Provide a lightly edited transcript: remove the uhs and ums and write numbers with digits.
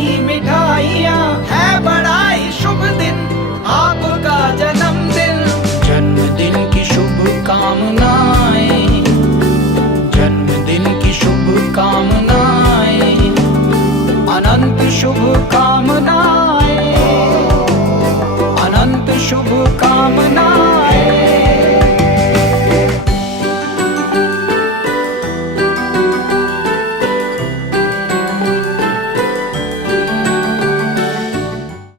बनी मिठाइयाँ, है बड़ा ही शुभ दिन आपका जन्मदिन। जन्मदिन की शुभकामनाएं, जन्मदिन की शुभकामनाएं, अनंत शुभकामनाएं, अनंत शुभकामनाएं।